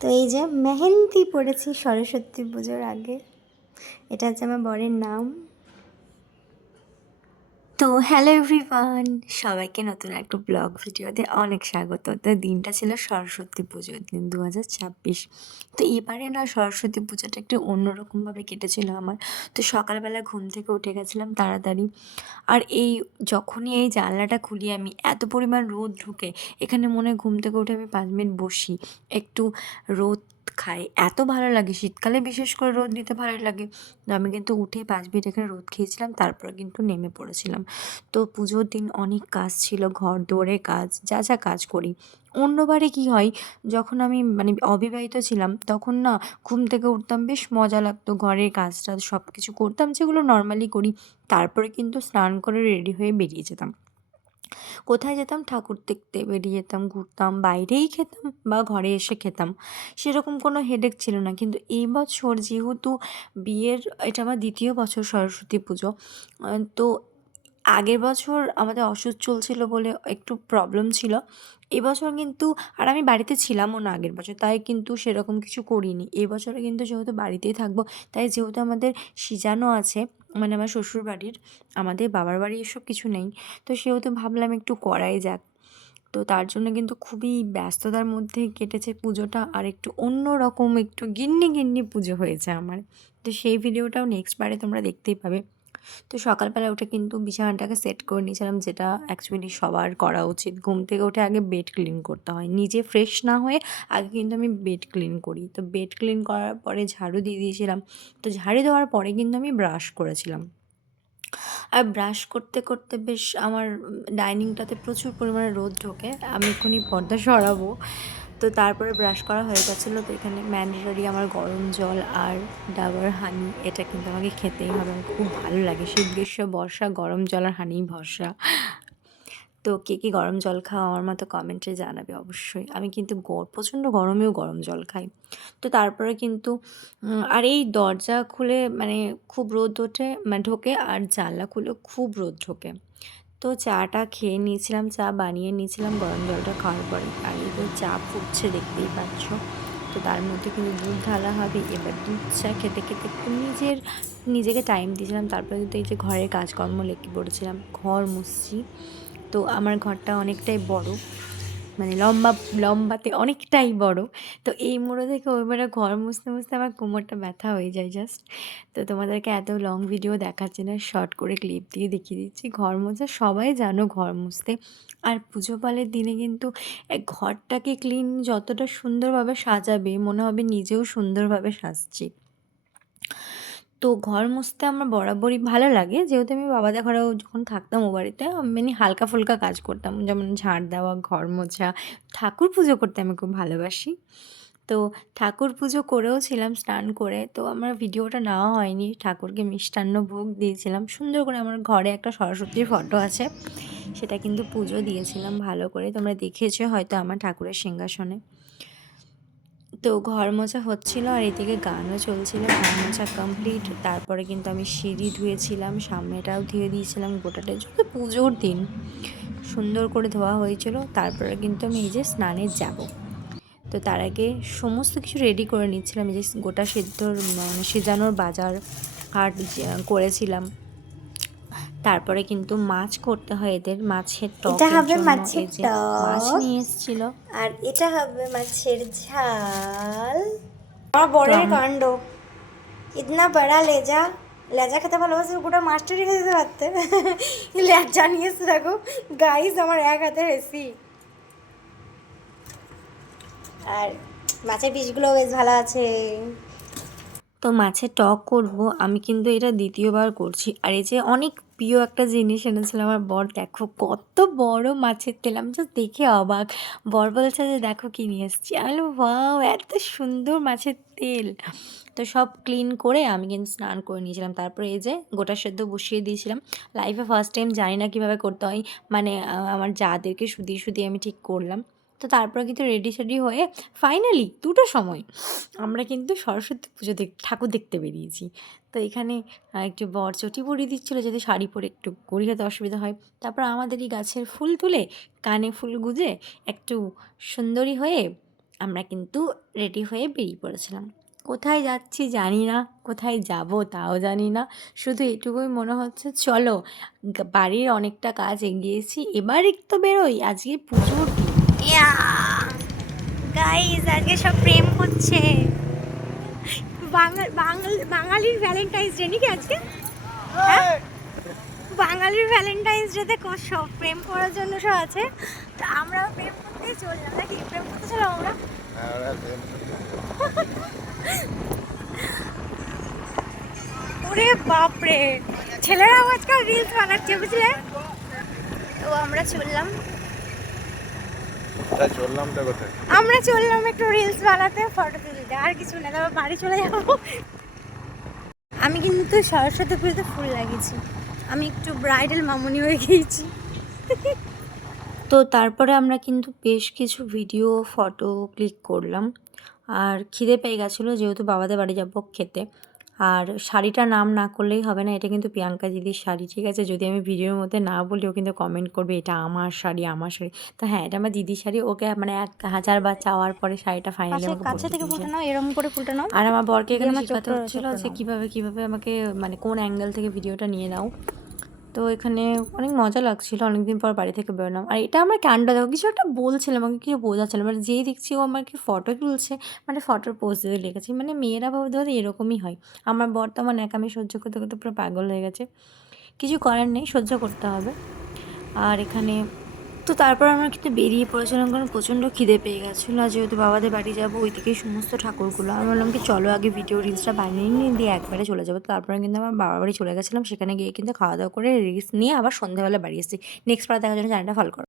তো এই যে মেহেন্দি পড়েছি সরস্বতী পুজোর আগে। এটা হচ্ছে আমার বরের নাম। তো হ্যালো এভরিওয়ান, সবাইকে নতুন একটা ব্লগ ভিডিওতে অনেক স্বাগত। তো দিনটা ছিল সরস্বতী পুজোর দিন 2026। তো এবারে না সরস্বতী পুজোটা একটু অন্যরকমভাবে কেটেছিল আমার। তো সকালবেলা ঘুম থেকে উঠে গেছিলাম তাড়াতাড়ি। আর যখনই এই জানলাটা খুলি আমি, এত পরিমাণ রোদ ঢুকে, এখানে মনে হয় ঘুম থেকে উঠে আমি 5 মিনিট বসি, একটু রোদ খাই, এত ভালো লাগে। শীতকালে বিশেষ করে রোদ নিতে ভালো লাগে। তো আমি কিন্তু উঠে 5 মিনিট এখানে রোদ খেয়েছিলাম, তারপরে কিন্তু নেমে পড়েছিলাম। তো পুজোর দিন অনেক কাজ ছিল, ঘর দুয়ারের কাজ, যা যা কাজ করি। অন্যবারে কি হয়, যখন আমি মানে অবিবাহিত ছিলাম তখন না ঘুম থেকে উঠতাম, বেশ মজা লাগতো, ঘরের কাজ টাজ সব কিছু করতাম যেগুলো নর্মালি করি। তারপরে কিন্তু স্নান করে রেডি হয়ে বেরিয়ে যেতাম। কোথায় যেতাম? ঠাকুর দেখতে বেরিয়ে যেতাম, ঘুরতাম, বাইরেই খেতাম বা ঘরে এসে খেতাম। সেরকম কোনো হেডেক ছিল না। কিন্তু এই বছর যেহেতু বিয়ের, এটা আমার ২য় বছর সরস্বতী পুজো। তো আগের বছর আমাদের অসুখ চলছিল বলে একটু প্রবলেম ছিল। এবছর কিন্তু, আর আমি বাড়িতে ছিলামও না আগের বছর, তাই কিন্তু সেরকম কিছু করিনি। এবছরে কিন্তু যেহেতু বাড়িতেই থাকবো, তাই যেহেতু আমাদের সিজানো আছে, মানে আমার শ্বশুরবাড়ির, আমাদের বাবার বাড়ি এসব কিছু নেই, তো সেহেতু ভাবলাম একটু করাই যাক। তো তার জন্য কিন্তু খুবই ব্যস্ততার মধ্যেই কেটেছে পুজোটা, আর একটু অন্য রকম, একটু গিন্নি গিন্নি পুজো হয়েছে আমার। তো সেই ভিডিওটাও নেক্সট বারে তোমরা দেখতেই পাবে। তো সকালবেলা উঠে কিন্তু বিছানাটাকে সেট করে নিয়েছিলাম, যেটা অ্যাকচুয়ালি সবার করা উচিত। ঘুম থেকে উঠে আগে বেড ক্লিন করতে হয়, নিজে ফ্রেশ না হয়ে আগে কিন্তু আমি বেড ক্লিন করি। তো বেড ক্লিন করার পরে ঝাড়ু দিয়ে দিয়েছিলাম। তো ঝাড়ু দেওয়ার পরে কিন্তু আমি ব্রাশ করেছিলাম। আর ব্রাশ করতে করতে বেশ আমার ডাইনিংটাতে প্রচুর পরিমাণে রোদ ঢোকে, আমি এক্ষুনি পর্দা সরাবো। তো তারপরে ব্রাশ করা হয়ে গেছিলো। তো এখানে ম্যান্ডেটরি আমার গরম জল আর ডাবর হানি, এটা কিন্তু আমাকে খেতেই হবে, আমার খুব ভালো লাগে। শীত গ্রীষ্ম বর্ষা গরম জল আর হানি ভরসা। তো কে কে গরম জল খাও আমার মতো কমেন্টে জানাবে অবশ্যই। আমি কিন্তু প্রচণ্ড গরমেও গরম জল খাই। তো তারপরে কিন্তু আর এই দরজা খুলে মানে খুব রোদ ওঠে, মানে ঢোকে, আর জানলা খুলে খুব রোদ ঢোকে। তো চাটা খেয়ে নিয়েছিলাম, চা বানিয়ে নিয়েছিলাম গরম জলটা খাওয়ার পরে। আর এই তো চা ফুটছে, দেখতেই পাচ্ছ। তো তার মধ্যে কিন্তু দুধ ঢালা হবে। এবার দুধ চা খেতে খেতে একটু নিজেকে টাইম দিয়েছিলাম। তারপরে কিন্তু এই যে ঘরের কাজকর্ম লেগে পড়েছিলাম, ঘর মুছছি। তো আমার ঘরটা অনেকটাই বড়, মানে লম্বাতে অনেকটাই বড়। তো এই মোড়ো থেকে ওই মোড়ে ঘর মুছতে মুছতে আমার কোমরটা ব্যথা হয়ে যায় জাস্ট। তো তোমাদেরকে এত লং ভিডিও দেখাচ্ছি না, শর্ট করে ক্লিপ দিয়ে দেখিয়ে দিচ্ছি। ঘর মোছা সবাই জানো, ঘর মুছতে। আর পুজো পালের দিনে কিন্তু ঘরটাকে ক্লিন যতটা সুন্দরভাবে সাজাবে, মনে হবে নিজেও সুন্দরভাবে সাজছি। তো ঘর মুছতে আমার বরাবরই ভালো লাগে, যেহেতু আমি বাবাদের ঘরেও যখন থাকতাম ও বাড়িতে, আমি মানে হালকা ফুলকা কাজ করতাম, যেমন ঝাড় দেওয়া, ঘর মোছা। ঠাকুর পুজো করতে আমি খুব ভালোবাসি। তো ঠাকুর পুজো করেও ছিলাম স্নান করে। তো আমার ভিডিওটা নেওয়া হয়নি, ঠাকুরকে মিষ্টান্ন ভোগ দিয়েছিলাম সুন্দর করে। আমার ঘরে একটা সরস্বতীর ফটো আছে, সেটা কিন্তু পুজো দিয়েছিলাম ভালো করে, তোমরা দেখেছো হয়তো আমার ঠাকুরের সিংহাসনে। তো ঘর মোছা হচ্ছিল আর এদিকে গানও চলছিল। ঘর মোছা কমপ্লিট। তারপরে কিন্তু আমি সিঁড়ি ধুয়েছিলাম, সামনেটাও ধুয়ে দিয়েছিলাম, গোটাটা যেহেতু পুজোর দিন সুন্দর করে ধোয়া হয়েছিল। তারপরে কিন্তু আমি এই যে স্নানে যাব। তো তার আগে সমস্ত কিছু রেডি করে নিচ্ছিলাম। এই যে গোটা সেদ্ধর মানে সেজানোর বাজার হাট করেছিলাম। তারপরে কিন্তু মাছ করতে হয় এদের, মাছের এটা টকের হবে জন্য মাছের এই যে মাছ টক, নিয়ে এসেছিল। আর এটা হবে মাছের ঝাল। আমার তো বরের কাণ্ড, ইতনা বড়া লেজা, লেজা খেতে ভালোবাসে, গোটা মাছটারই খেতে পারতে। লেজা নিয়ে এসে দেখো গাইস, আমার এক হাতে হেসি। আর মাছের পিসগুলো বেশ ভালো আছে। তো মাছের টক করব, আমি কিন্তু এটা দ্বিতীয়বার করছি। আর এই যে অনেক প্রিয় একটা জিনিস এনেছিল আমার বর, দেখো কত বড় মাছের তেল, আমি জাস্ট দেখে অবাক। বর বলছে যে দেখো কি নিয়ে এসেছি, আমি বললাম ওয়াও এত সুন্দর মাছের তেল। তো সব ক্লিন করে আমি কিন্তু স্নান করে নিয়েছিলাম। তারপরে এই যে গোটা সেদ্ধ বসিয়ে দিয়েছিলাম। লাইফে ফার্স্ট টাইম, জানি না কীভাবে করতে হয়, মানে আমার যাদেরকে শুধিয়ে শুধিয়ে আমি ঠিক করলাম। তো তারপরে কিন্তু রেডি সেডি হয়ে ফাইনালি 2টোর সময় আমরা কিন্তু সরস্বতী পুজো ঠাকুর দেখতে বেরিয়েছি। তো এখানে একটু বর চটি পরিয়ে দিচ্ছিলো, যাতে শাড়ি পরে একটু গড়িয়াতে অসুবিধা হয়। তারপর আমাদেরই গাছের ফুল তুলে কানে ফুল গুঁজে একটু সুন্দরী হয়ে আমরা কিন্তু রেডি হয়ে বেরিয়ে পড়েছিলাম। কোথায় যাচ্ছি জানি না, কোথায় যাব তাও জানি না, শুধু এটুকুই মনে হচ্ছে চলো বাড়ির অনেকটা কাজ এগিয়েছি, এবার একটু বেরোই, আজকে পুজোর দিন। গাইস আজকে সব প্রেম করছে, বাঙালির ভ্যালেন্টাইন্স ডে নাকি আজকে? হ্যাঁ, বাঙালির ভ্যালেন্টাইন্স ডেতে সব প্রেম করার জন্য সব আছে, তো আমরাও প্রেম করতেই চললাম নাকি? প্রেম করতে চললাম আমরা। ওরে বাপরে, ছেলেরাও আজকাল রিলস বানাচ্ছে বুঝলে। তো আমরা চললাম আমরা চললাম একটু রিলস বানাতে, ফটো তুলতে, আর কিছু না, তারপর বাড়ি চলে যাবো। আমি কিন্তু সরস্বতী পুজোতে ফুল লাগিয়েছি, আমি একটু ব্রাইডাল মামুনি হয়ে গিয়েছি। তো তারপরে আমরা কিন্তু বেশ কিছু ভিডিও ফটো ক্লিক করলাম, আর খিদে পেয়ে গেছিলো যেহেতু বাবাদের বাড়ি যাবো খেতে। আর শাড়িটার নাম না করলেই হবে না, এটা কিন্তু প্রিয়াঙ্কা দিদির শাড়ি, ঠিক আছে? যদি আমি ভিডিওর মধ্যে না বলি ও কিন্তু কমেন্ট করবে এটা আমার শাড়ি আমার শাড়ি। তো হ্যাঁ, এটা আমার দিদির শাড়ি, ওকে মানে 1000 বার চাওয়ার পরে শাড়িটা ফাইনালি আমাকে কাছে থেকে ফুলটা নাও, এরকম করে ফুলটা নাও। আর আমার বরকে এখানে শেখাতে হচ্ছিলো যে কীভাবে আমাকে মানে কোন অ্যাঙ্গেল থেকে ভিডিওটা নিয়ে নাও। তো এখানে অনেক মজা লাগছিলো, অনেকদিন পর বাড়ি থেকে বেরোলাম। আর এটা আমার ক্যান্ডা, দেখো কিছু একটা বলছিলাম, আমাকে কিছু বোঝাচ্ছিলো, মানে যেই দেখছি ও আমাকে ফটো তুলছে, মানে ফটোর পোজ দিয়ে লেগেছে, মানে মেয়েরা ভাবতে ভাবতে এরকমই হয়। আমার বর তো আমার ন্যাকামি সহ্য করতে করতে পুরো পাগল হয়ে গেছে, কিছু করার নেই, সহ্য করতে হবে। আর এখানে তো তারপর আমরা কিন্তু বেরিয়ে পড়েছিলাম, কারণ প্রচণ্ড খিদে পেয়ে গেছিলো, আর যেহেতু বাবাদের বাড়ি যাবো ওই দিকেই সমস্ত ঠাকুরগুলো, আমি বললাম কি চলো আগে ভিডিও রিলসটা বানিয়ে নিয়ে দিয়ে একবারে চলে যাবো। তারপরে কিন্তু আমার বাবার বাড়ি চলে গেছিলাম, সেখানে গিয়ে কিন্তু খাওয়া দাওয়া করে রিলস নিয়ে আবার সন্ধ্যাবেলা বাড়ি এসেছি। নেক্সট পার্ট দেখার জন্য চ্যানেলটা ফলো করো।